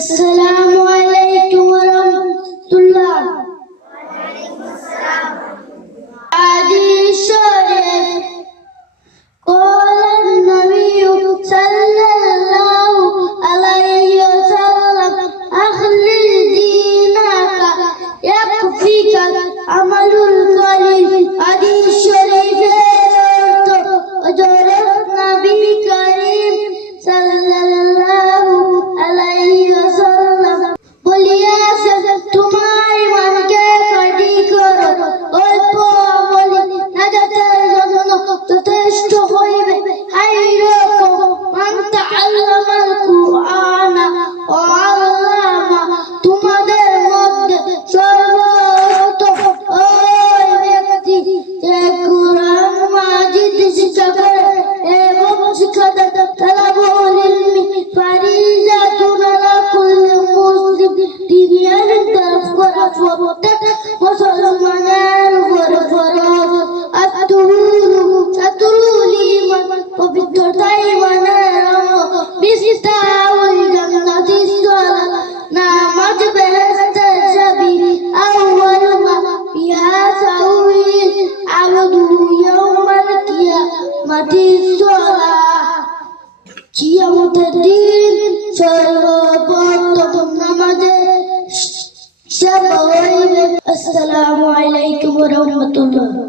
আসসালামু আলাইকুম ওয়া রাহমাতুল্লাহ। হাদিস শরীফ قال النبي صلى الله عليه وسلم أخلص دينك يكفيك عمل القليل। হাদিস শরীফের হযরত নবী করিম সাল্লাল্লাহু আলাইহি ওয়াসাল্লাম বলিয়াছেন, তোমার ইমানকে খাঁটি করো, অল্প আমলে নাজাতের জন্য যথেষ্ট হইবে। খায়রুকুম মান তাআল্লামাল কুরআনা ওয়া আল্লামা, তোমাদের মধ্যে সর্বোত্তম ওই ব্যক্তি যে কুরআন মাজিদ শিক্ষা করে এবং শিক্ষা দেয়। তালাবুল ইলমি ফারিজাতুন আলা কুল্লি মুসলিম, দিনের তরফ করা প্রত্যেক মুসলমানের উপর ফরজ। আতুরুল ঈমান, পবিত্রতা ঈমানের অঙ্গ। মিফতাহুল জান্নাতিস সালাত, নামাজ বেহেশতের চাবি। আউয়ালু মা বিহাসাউল আবদু ইয়াউমাল কিয়ামাতিস সালাত, কিয়ামতের দিন সর্বপ্রথম নামাজের হিসাব হইবে। আসসালামু আলাইকুম ওয়া রাহমাতুল্লাহ।